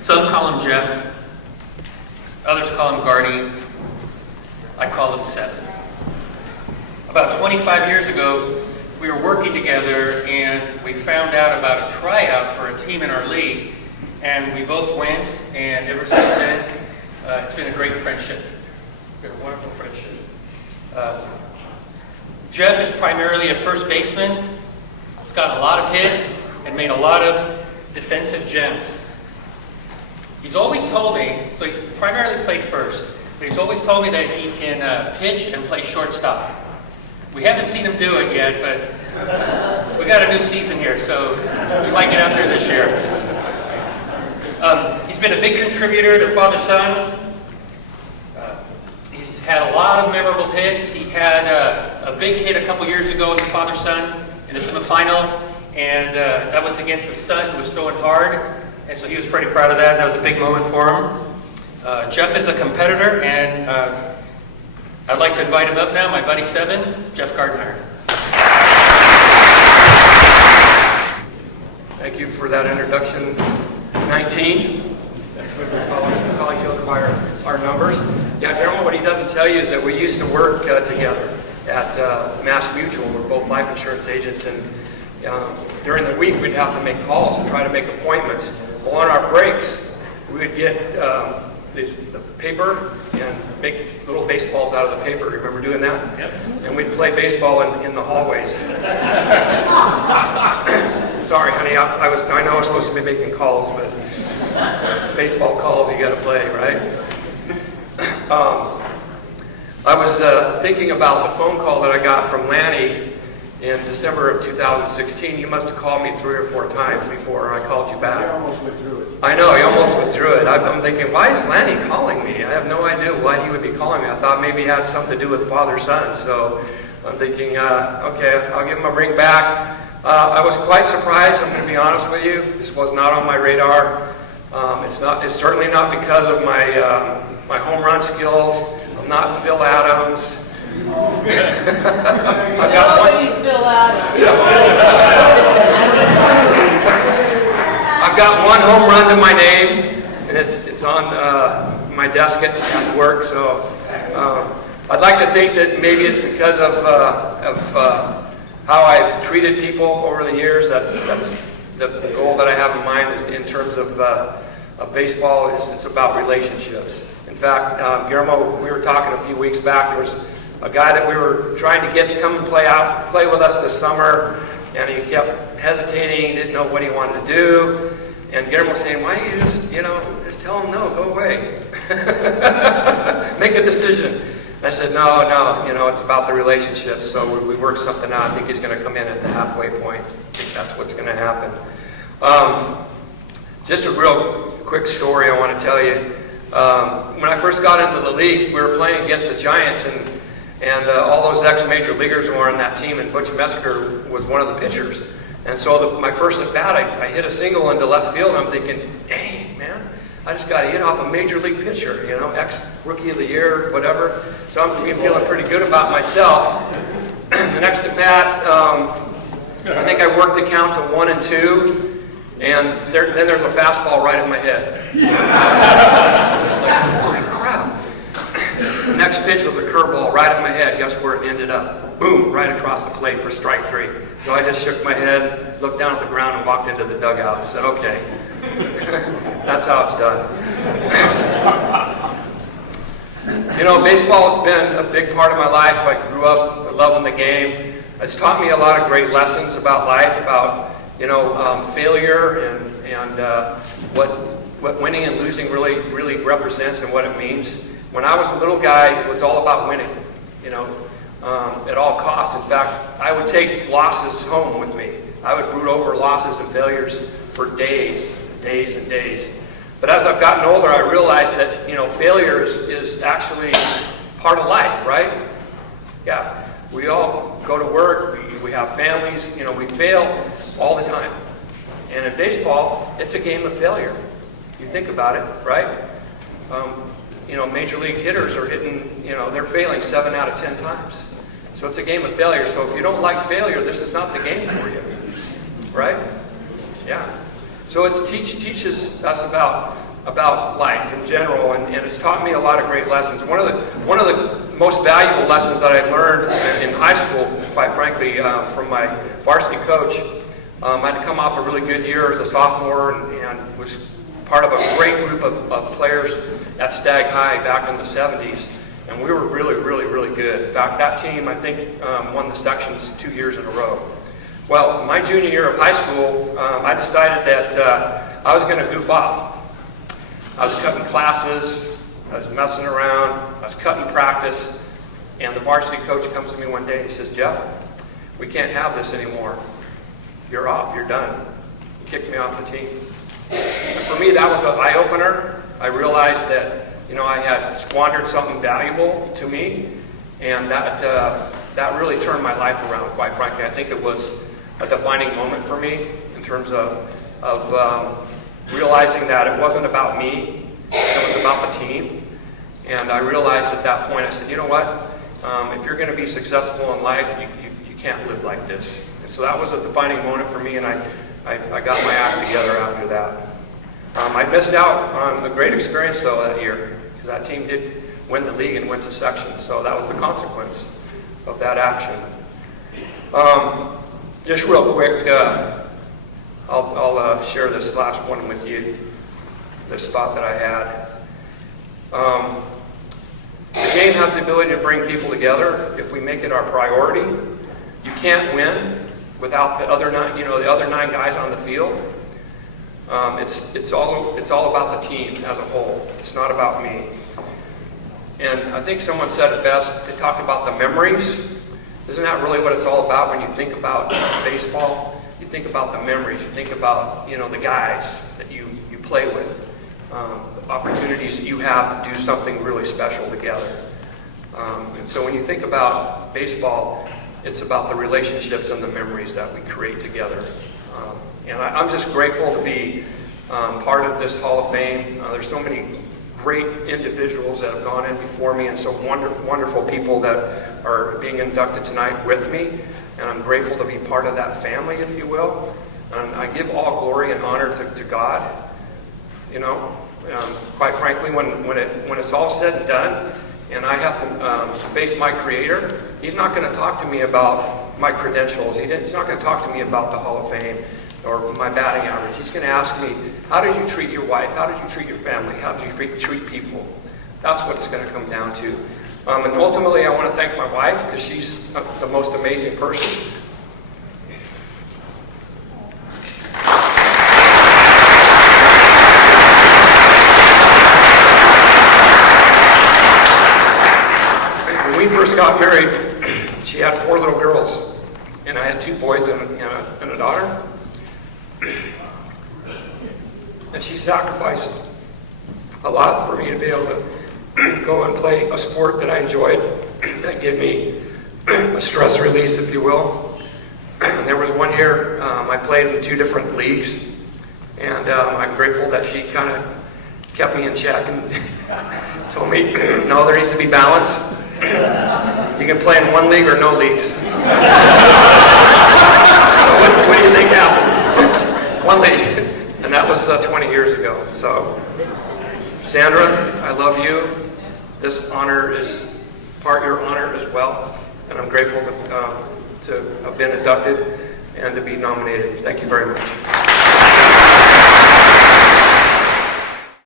Some call him Jeff, others call him Gardy, I call him Seven. About 25 years ago, we were working together and we found out about a tryout for a team in our league, and we both went, and ever since then, it's been a great friendship. It's been a wonderful friendship. Jeff is primarily a first baseman. He's got a lot of hits and made a lot of defensive gems. He's always told me, so he's primarily played first, but he's always told me that he can pitch and play shortstop. We haven't seen him do it yet, but we got a new season here, so we might get out there this year. He's been a big contributor to Father Son. He's had a lot of memorable hits. He had a big hit a couple years ago in the Father Son in the semifinal, and that was against a son who was throwing hard, and so he was pretty proud of that. That was a big moment for him. Jeff is a competitor, and I'd like to invite him up now, my buddy Seven, Jeff Gardenhire. Thank you for that introduction. 19. That's what we're calling joke by our numbers. Yeah, Guillermo, what he doesn't tell you is that we used to work together at Mass Mutual. We're both life insurance agents, and during the week we'd have to make calls and try to make appointments. Well, on our breaks, we would get the paper and make little baseballs out of the paper. Remember doing that? Yep. And we'd play baseball in the hallways. Sorry, honey, I know I was supposed to be making calls, but baseball calls you got to play, right? I was thinking about the phone call that I got from Lanny in December of 2016. You must have called me 3 or 4 times before I called you back. I almost withdrew it. I know, he almost withdrew it. I'm thinking, why is Lanny calling me? I have no idea why he would be calling me. I thought maybe it had something to do with Father Son. So I'm thinking, okay, I'll give him a ring back. I was quite surprised, I'm going to be honest with you. This was not on my radar. It's certainly not because of my home run skills. I'm not Phil Adams. Nobody's Phil Adams. I've got one home run to my name, and it's on my desk at work. So I'd like to think that maybe it's because of how I've treated people over the years. That's the goal that I have in mind in terms of baseball. It's about relationships. In fact, Guillermo, we were talking a few weeks back. There was a guy that we were trying to get to come and play with us this summer, and he kept hesitating. He didn't know what he wanted to do. And Guillermo was saying, "Why don't you just tell him no, go away, make a decision." And I said, no, it's about the relationships. So we worked something out. I think he's going to come in at the halfway point. I think that's what's going to happen. Just a real quick story I want to tell you. When I first got into the league, we were playing against the Giants, and all those ex-major leaguers were on that team, and Butch Mesker was one of the pitchers. And so my first at bat, I hit a single into left field, and I'm thinking, dang, man, I just got a hit off a major league pitcher, ex-rookie of the year, whatever. So I'm feeling pretty good about myself. The next at bat, I think I worked the count to 1 and 2, and then there's a fastball right in my head. Like, holy crap. The next pitch was a curveball right in my head. Guess where it ended up? Boom, right across the plate for strike 3. So I just shook my head, looked down at the ground, and walked into the dugout and said, okay, that's how it's done. Baseball has been a big part of my life. I grew up loving the game. It's taught me a lot of great lessons about life, about failure and what winning and losing really represents and what it means. When I was a little guy, it was all about winning, at all costs. In fact, I would take losses home with me. I would brood over losses and failures for days and days. But as I've gotten older, I realized that, failure is actually part of life, right? Yeah, we all go to work, we have families, we fail all the time. And in baseball, it's a game of failure. You think about it, right? Major league hitters are hitting, they're failing 7 out of 10 times. So it's a game of failure. So if you don't like failure, this is not the game for you, right? Yeah. So it teaches us about about life in general, and it's taught me a lot of great lessons. One of the most valuable lessons that I learned in high school, quite frankly, from my varsity coach. I had come off a really good year as a sophomore and was part of a great group of players at Stagg High back in the 70s, and we were really, really, really good. In fact, that team, I think, won the sections 2 years in a row. Well, my junior year of high school, I decided that I was going to goof off. I was cutting classes, I was messing around, I was cutting practice, and the varsity coach comes to me one day and he says, "Jeff, we can't have this anymore. You're off, you're done." He kicked me off the team. And for me, that was an eye-opener. I realized that, I had squandered something valuable to me, and that really turned my life around, quite frankly. I think it was a defining moment for me in terms of realizing that it wasn't about me, it was about the team. And I realized at that point, I said, you know what? If you're going to be successful in life, you can't live like this. And so that was a defining moment for me, and I got my act together after that. I missed out on a great experience, though, that year, because that team did win the league and went to sections. So that was the consequence of that action. Just real quick, I'll share this last one with you, this thought that I had. The game has the ability to bring people together if we make it our priority. You can't win without the other nine guys on the field. It's all about the team as a whole. It's not about me. And I think someone said it best. They talked about the memories. Isn't that really what it's all about when you think about baseball? You think about the memories. You think about the guys that you play with, the opportunities that you have to do something really special together. And so when you think about baseball, it's about the relationships and the memories that we create together. And I'm just grateful to be part of this Hall of Fame. There's so many great individuals that have gone in before me, and so wonderful people that are being inducted tonight with me. And I'm grateful to be part of that family, if you will. And I give all glory and honor to God. Quite frankly, when it's all said and done, and I have to face my Creator, He's not going to talk to me about my credentials. He's not going to talk to me about the Hall of Fame or my batting average. He's going to ask me, how did you treat your wife? How did you treat your family? How did you treat people? That's what it's going to come down to. And ultimately, I want to thank my wife, because she's the most amazing person. When we first got married, she had 4 little girls, and I had 2 boys and a daughter. And she sacrificed a lot for me to be able to go and play a sport that I enjoyed, that gave me a stress release, if you will. And there was one year I played in 2 different leagues, and I'm grateful that she kind of kept me in check and told me, no, there needs to be balance. You can play in 1 league or no leagues. So what do you think happened? 1 league. And that was 20 years ago. So, Sandra, I love you. This honor is part your honor as well. And I'm grateful to have been inducted and to be nominated. Thank you very much.